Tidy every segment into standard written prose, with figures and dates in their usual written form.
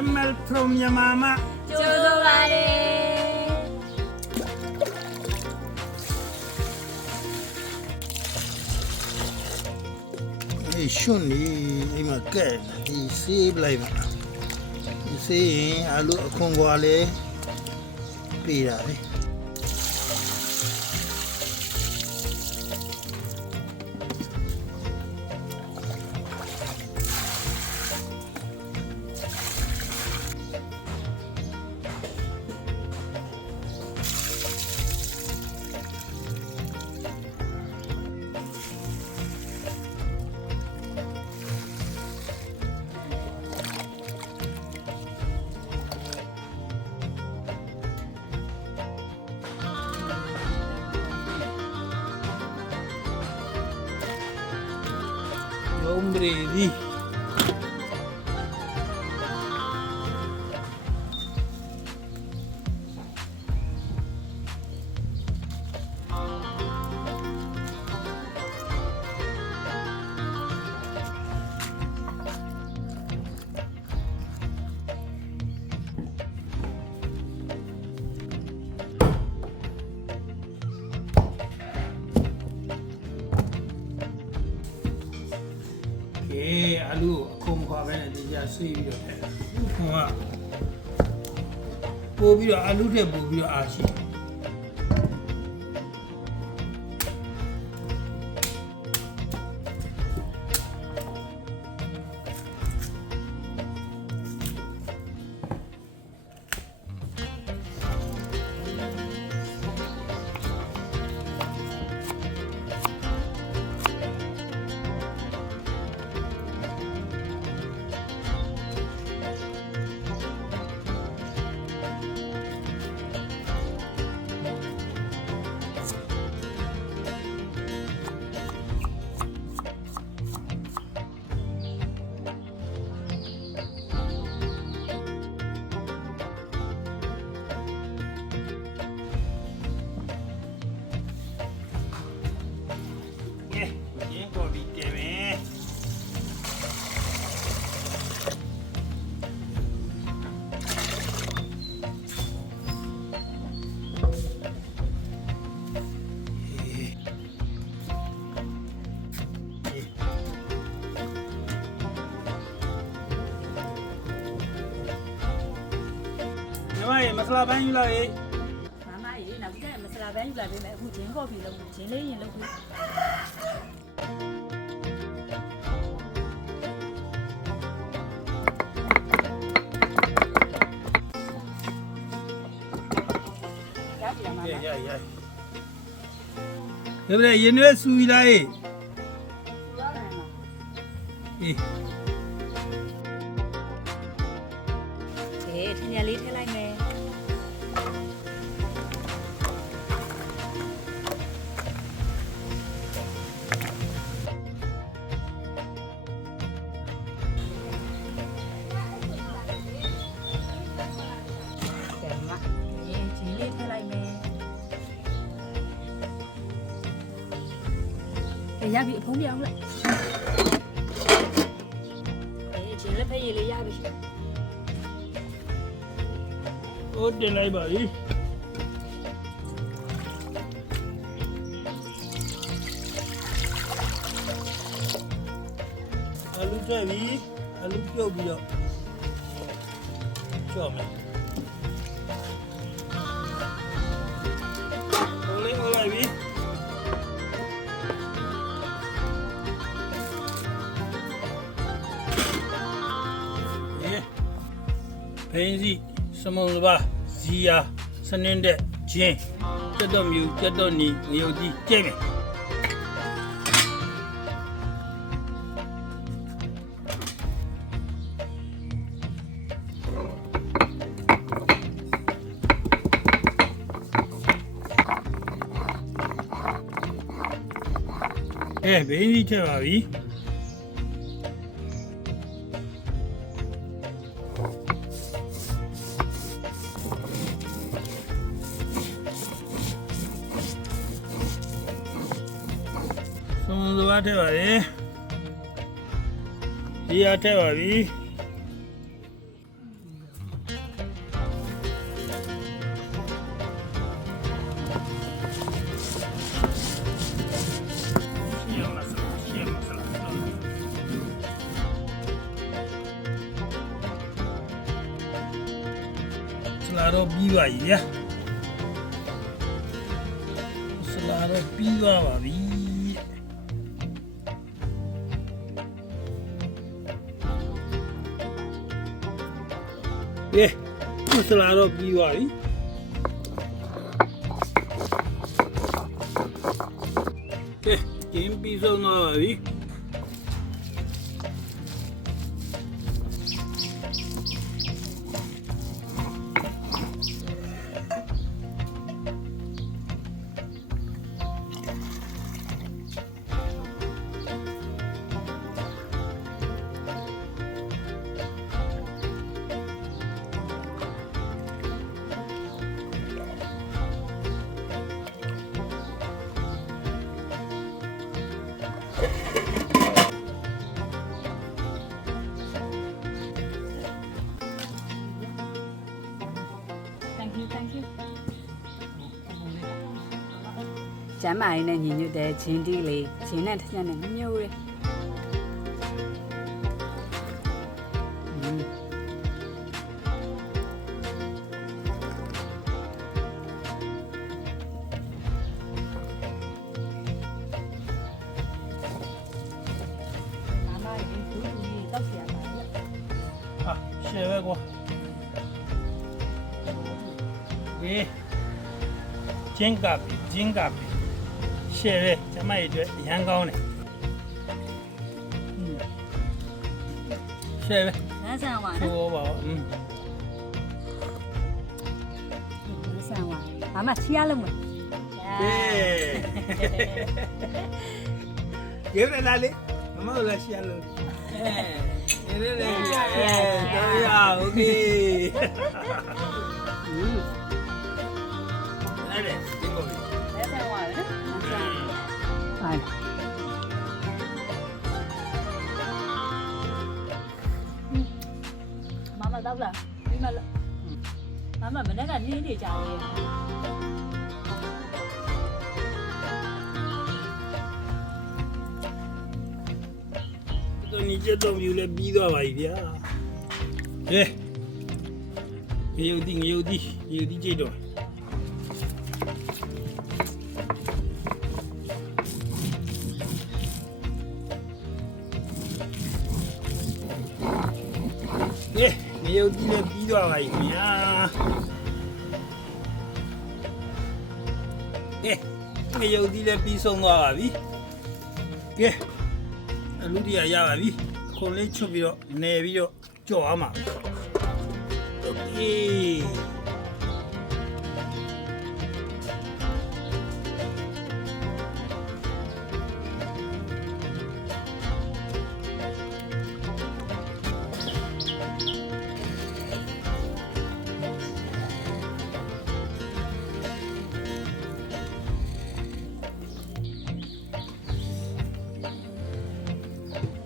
Samuel from your mama ကျိုးဆိုပါတယ် Hey shunni ima ke di save lai ma di say yin alu akhon kwa le pi da le Hombre di alu akhon kwa ba ne di ja save ပြီးတော့ထည့်တာဟိုကပို့ပြီးတော့ alu ထည့်ပို့ပြီးတော့အားရှိမဆလာပန်းယူလာရေး မမရေနောက်ကျရင်မဆလာပန်းယူလာပေးမယ်အခုဂျင်းကော်ဖီလုပ်ဂျင်းလေးရင်လုပ်ပြီးရပြီလားမမ ရရင်ရွေးဆူလာရေး ရတယ်မ အေး ထင်ရလေးထည့်လိုက်မယ်ရပြီအဖုံးပြအောင်လိုက်ဂျင်းလက်ဖက်ရည်လေးရပြီ ဟုတ်တင်လိုက်ပါပြီအလူထည့်ပြီအလူပြုတ်ပြီးတော့ကြောက်မယ်ဟိုလေးဟိုလိုက်ပြီဘင်းစီစမုံစပါဇီယာစနင်းတဲ့ဂျင်းကျက်တော့မြူကျက်တော့နီငရုတ်ကြီးကျဲမယ်ဘင်းစီထည့်ပါပြီဆုံးသွားထည့်ပါလေဒီရထည့်ပါပြီ တော့ပြီးပါပြီဗျာမဆလာတော့ပြီးသွားပါပြီမဆလာတော့ပြီးသွားပြီကင်းပြီးဆုံးသွားပါပြီကျမ်းမာရေးနဲ့ညီညွတ်တဲ့ဂျင်းတီးလေးဂျင်းနဲ့တစ်ချက်နဲ့မျိုးရဲရှယ်ပဲကွာဂျင်းကပ်ရှယ်ပဲကျမရဲ့အတွက်ရမ်းကောင်းတယ်ရှယ်ပဲ လမ်းဆောင်ပါ ဆို နော် ပါဦး လမ်းဆောင်ပါဘာမှချီရလုံးမ ကျေးဇူးလားလေမမတို့လည်းရှယ်လို့โอเคအဲ့ဒါဒီကို လမ်းဆောင်ပါနော်လမ်းဆောင်ပါမမတော့လားဒီမှာမမမနေ့ကနင်းနေကြတယ် တော့ညီချက်တော့ယူလဲပြီးသွားပါပြီဗျာငရုတ်တိကြိတ်တော့ငရုတ်တိလည်းပြီးသွားပါပြီဗျာငရုတ်တိလည်းပြီးဆုံးသွားပါပြီကဲအလူတီရပါပြီခုံလေးချွတ်ပြီးတော့နေပြီးတော့ကြော်အောင်ပါโอเค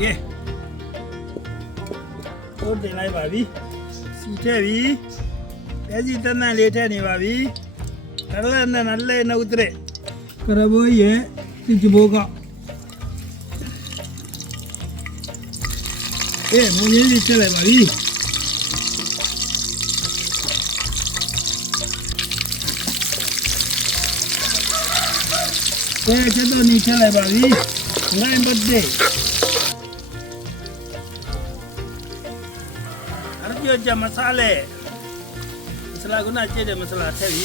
ကိုတင်လိုက်ပါပြီစီထည့်ပြီပဲစီတန်းတန်းလေးထည့်နေပါပြီကရလနဲ့နလဲနှုတ်တဲ့ကရဘိုးရဲ့ဒီချဘိုးကမုံရင်းလေးထည့်လိုက်ပါပြီချက်တော့နေထည့်လိုက်ပါပြီနိုင်ဘတ်ဒေးကြမစားလေမစလာကနာကျတဲ့မစလာထည့်ပြီ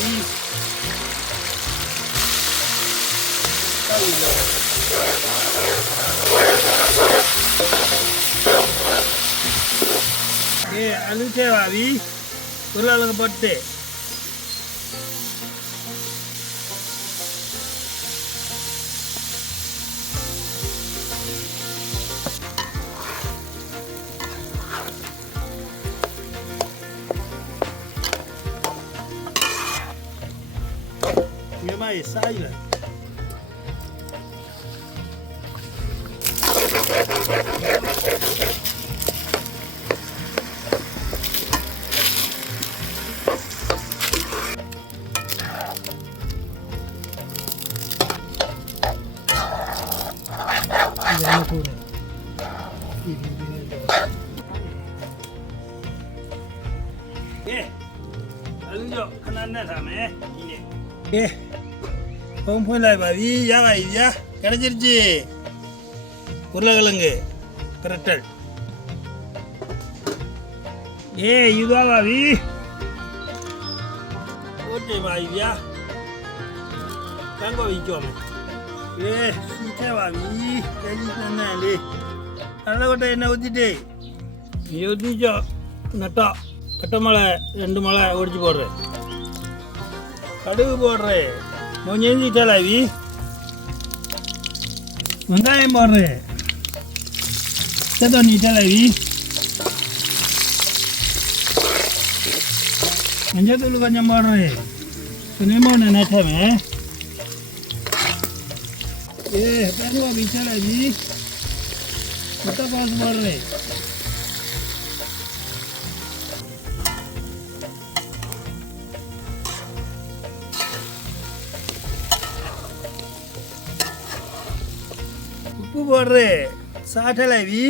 တောက်လို့အလူထည့်ပါပြီဘလာလကပတ်တဲ့也塞了。哎，俺就ခဏနဲ့ထားမယ်ဒီနေ့ကဲဖုံးဖွင့်လိုက်ပါပြီရပါပြီဗျာကရကြီးကြီးကိုလာကလငယ်ကရတက်ယူသွားပါပြီဟုတ်တယ်ပါပြီဗျာတန်းကိုကြီးကြော်မယ်စီထဲပါပြီတဲကြီးနဲ့လေးအဲ့တော့တဲ့နေဦးဒီမျိုးဒီကြောနတာಕಟ್ಟಮಳೆ ಎಂಟು ಮಳೆ ಹೊಡಿಸಿ ಬೋಡ್ರೆ ಕಡುಗು ಬೋಡ್ರೆ ಮೊಂಜಿ ಇಟ್ಟಲ್ಲವಿ ಒಂದಾಯ ಬೋಡ್ರೆ ಚದೋ ನೀಟಲ್ಲವಿ ಮಂಜ ತುಳು ಕೊಂಚ ಬೋಡ್ರೆ ಸುನಿಮೋನೆ ನೆಟ್ಟಮೆ ಕಡುಗು ಬಿಚ್ಚಲ್ಲವಿ ಮುಟ್ಟ ಪಾಸ್ ಬೋಡ್ರೆပူပေါ်ရဲစားထည့်လိုက်ပြီ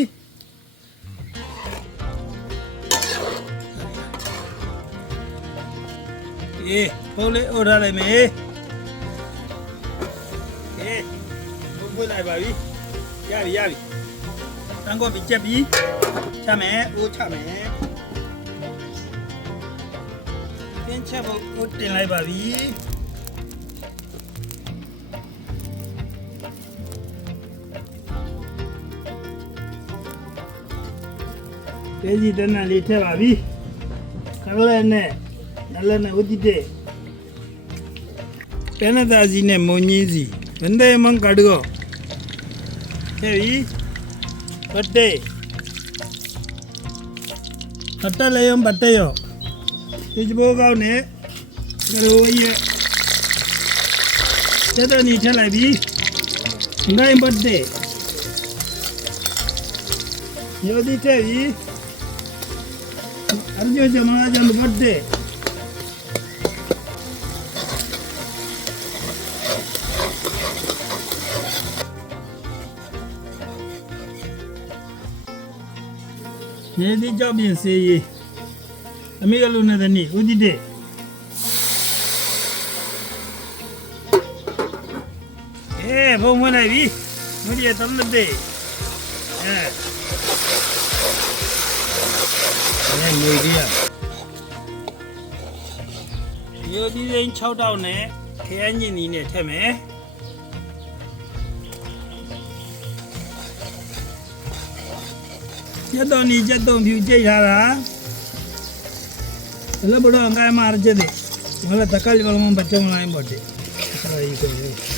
ဖုန်းလေးအိုထားလိုက်မယ်ဖုန်းဖွင့်လိုက်ပါပြီရပြီတန်းကောပြီးချက်ပြီချမယ်အိုးချမယ်တင်းချက်ဖို့အိုးတင်လိုက်ပါပြီတဲကြီးတန်းတန်းလေးထည့်ပါပြီကလည်းနဲ့နလည်းနဲ့ဦးတည်တဲ့တန်းသားစီနဲ့မုံကြီးစီဝန်တဲ့မန်ကတ်ကိုထည့်ပြီဘတ်တဲ့အတလည်းယံဘတ်တဲ့ရောဒီဘောကောင်းနဲ့ကရိုးရဲ့တက်တနီထည့်လိုက်ပြီနိုင်ဘတ်တဲ့ယောဒီထည့်ပြီअर्जुन जमाना जम बड्डे ये दी जॉब इन से ये अमीगलू ने दनी उदी दे वो मना भी मुझे तब देနေရရိုဒီရင်း6တောက်နဲ့ခရမ်းညင်နီနဲ့ထည့်မယ်ကျက်တော်နီကျက်တုံဖြူကြိတ်ထားတာလည်းဘတော်ငိုင်းမာရကျတဲ့မလားတကယ်ဘလုံးမကြုံလိုက်ပါတဲ့အဲဒီကို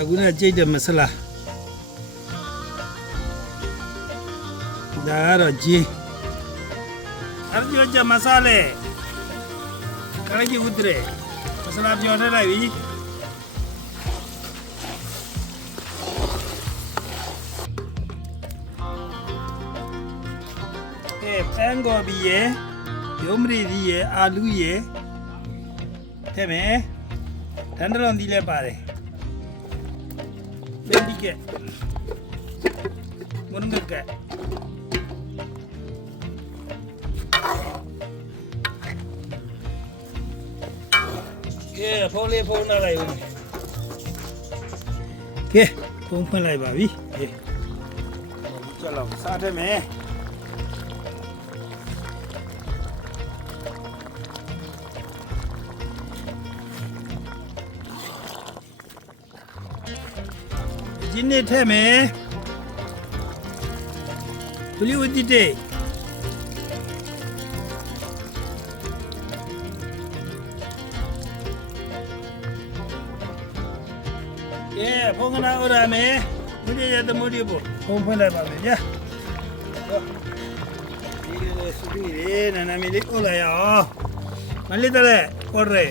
အခုနကြိတ်တဲ့မဆလာဒါကတော့ဂျီအပြည့်ကြမဆာလေခရကြီးဝတ်တယ်မဆလာပြောနေလိုက်ပြီပန်းကောဘီရဲ့ယုံမရီဒီရဲ့အာလူရဲ့ထဲမယ်တန်တလွန်ဒီလည်းပါတယ်ဘယ်ဒီကမုန်ငကဖုန်းလေးဖုန်းလာလိုက်ဦးကဲဖုန်းဖွင့်လိုက်ပါပြီကျလောက်စားတယ်မယ်ဒီနေ့ထဲမယ်ဘလီဝတီတေဖုန်းကနာအော်ရမယ်ဒီရတဲ့မိုဒီဘောဖုန်းဖွင့်လိုက်ပါမယ်ကြာဒီလိုစူရီနာနာမီလေးကိုလာရအောင်မလေးတဲ့ပေါ်ရဲ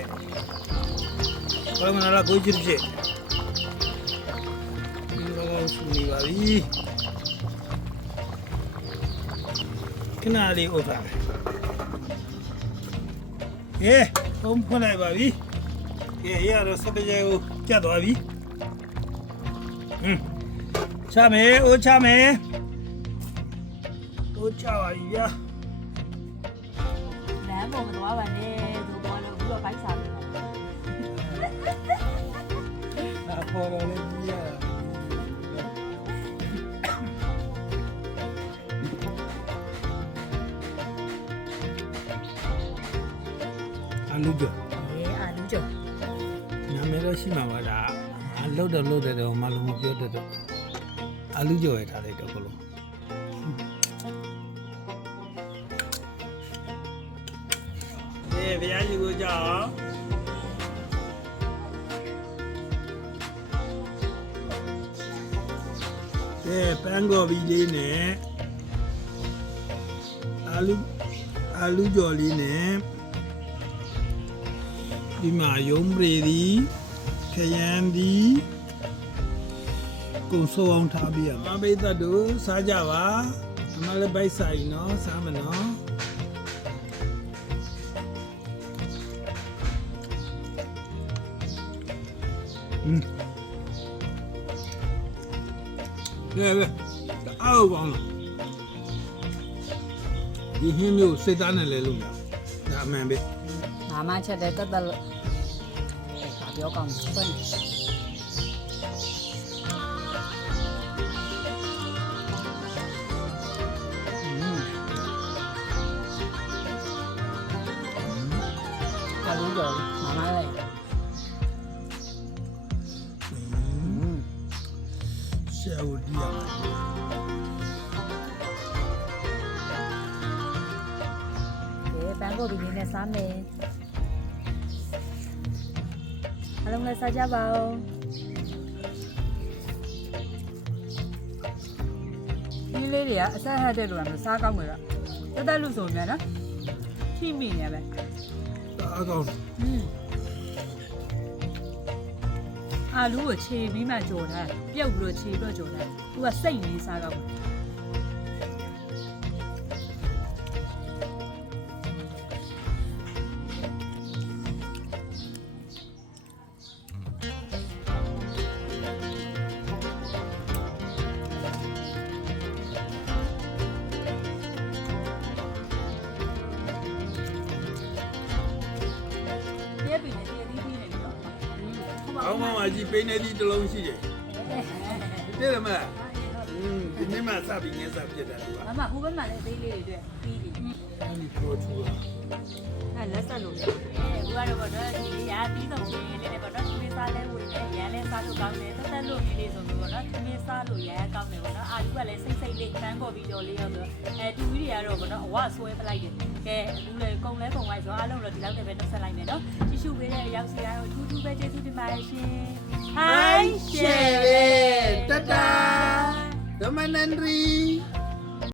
ဖုန်းကနာလာကိုကြည့်ကြည့်စူရီပါပြီကဲ နာလေးဥထားမယ်ဟေးဘုံဖွင့်လိုက်ပါပြီရတော့စပကြဲကိုကျတ်သွားပြီချမယ်အိုးချမယ်အိုးချပါပြီဗျာ လမ်းပေါ်မသွားပါနဲ့သူပေါ်လို့ပြီးတော့ဖိုက်စားတယ် ခေါ်တော့လည်းကြီးရအာလူကြော အာလူကျော် နာမည်တော့ရှိမှာပါဒါလှုပ်တော့မလုံးမပြောတတ်တော့အာလူကြောရထားလိုက်တော့ဘလို့ဘုရားရှိခိုးကြအောင်ပန်းကော်ဘီလေးနဲ့အာလူကြော်လေးနဲ့ဒီမှာယုံပရီဒီခရမ်းဒီကုံစိုးအောင်ထားပြရမှာပိတ်သက်တို့စားကြပါအမလည်းပိုက်ဆိုင်နော်စားမနော်အော်ဘောင်းဒီဟင်းမျိုးစိတ်သားနဲ့လဲလို့မရဒါအမှန်ပဲ မာမချက်တဲ့တက်တက်လို့ဒါပြောကောင်းဖွင့်အာလူကျော်မာမလည်း ဆရာဦးဒီရ ပန်းကိုဒီနေ့နဲ့စားမယ်အားလုံးလည်းစားကြပါဦးဒီလေးတွေကအဆက်ဟတ်တဲ့လူကမစားကောင်းဘူးတော့တက်တက်လူဆိုမြန်နော်ထိမိနေပဲ အကောင် အာလူကိုခြေပြီးမှကြော်ထားပြုတ်ပြီးတော့ခြေပြီးတော့ကြော်ထားသူကစိတ်လေးစားကောင်းတယ်ကောင်းမှကြီးပိနေသည့်တစ်လုံးရှိတယ်တဲ့တယ်မဒီနေ့မှစပြီးငင်းစားပြတ်တယ်သူက မမဟိုဘက်မှာလည်းသေးလေးတွေတွေ့ပြီးပြီ အဲဒီပရိုထူက အဲလက်ဆက်လို့လေအခုကတော့ဘောတော့ဒီရာပြီးတော့ရှင်လေးတွေဘောတော့သမီးစားလဲဝင်တယ်ရန်လဲစားလို့ကောင်းတယ်တက်တက်လို့လေးလေးဆိုပြီးဘောတော့သမီးစားလို့ရန်ကောင်းတယ်ဘောတော့အာလူကလည်းစိတ်လေးတန်းပေါ်ပြီးတော့လေးရောဆိုတူဝီတွေကတော့ဘောတော့အဝဆွဲပလိုက်တယ်ကဲအခုလေကုံလဲကုံဝိုက်ဆိုအားလုံးတော့ဒီလောက်နဲ့ပဲနှုတ်ဆက်လိုက်မယ်နော်ကြည့်ရှုပေးတဲ့ရောက်စီကတော့အထူးထူးပဲကျေးဇူးတင်ပါတယ်ရှင် Hi share Tata Domanandri